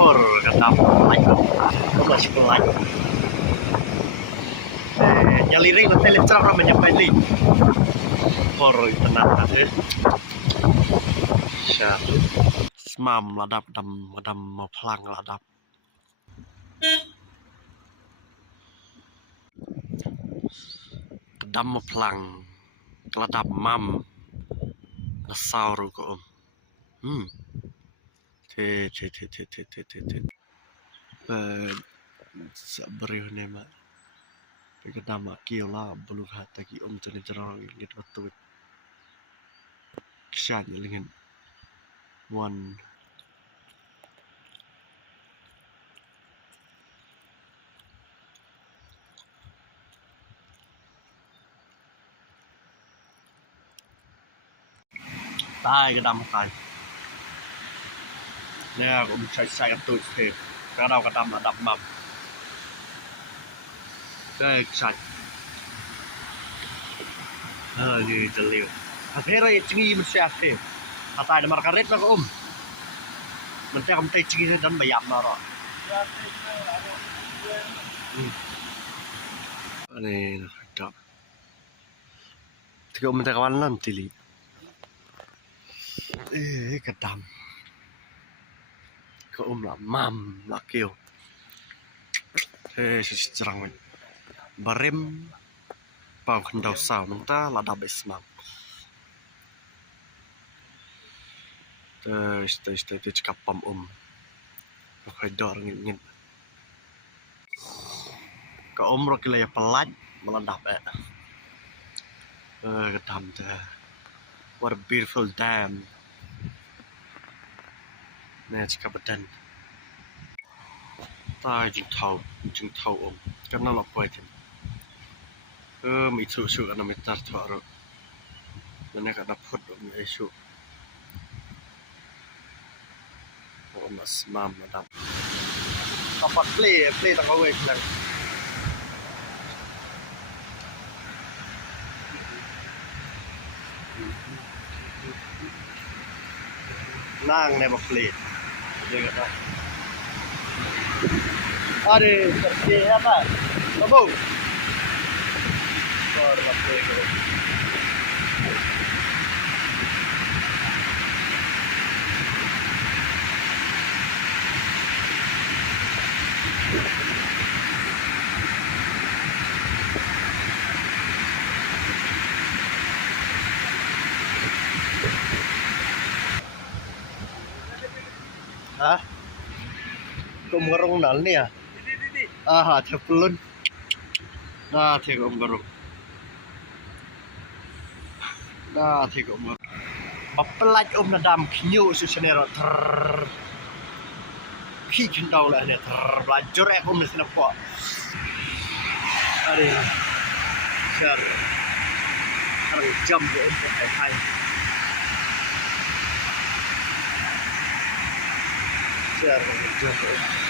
for kadam like ko masih like nyaliri na teletrap naman yung pailin for tenang kasi siya smam ladap dam maplang ladap dam maplang ladap mam nasauru ko te sabriu nema kadam kiola bulu hata ki tani jarang ngit betul kisah dengan one tai cái đâm tai nè cũng sai tụi thiệt cái đâu cái đâm là đâm mầm cái sạch như giờ liều thế rồi chỉ mình sẽ thế tai là margaret nó có mình sẽ không tay chỉ nó đánh bày nó rồi này đập thì mình sẽ có ăn lần tỉ cái đâm có là mam là kêu thế serang mình barem bao khăn đầu sào chúng ta là đập bể mang tới cặp pam nó phải đỏ nghìn có rồi cái này pelan malah đập cái đâm thế what a beautiful dam nè chỉ cặp đan ta chừng thầu cái nó là quay thì mình sự anh mình ta thọ rồi nên cái đập phốt mình sự mà smam mà đập tập play ta có về là nang này mà play đây cái đó अरे सबसे है ना बाबू और बापरे करो hả cùng ngerung nal nih ya tepelun nah thiệt ông garo nah thiệt ông garo bapelaj là đam khniu su senero ther khi chân đầu lại này ther belajar là senapa ada share harus jam dia untuk hai share jam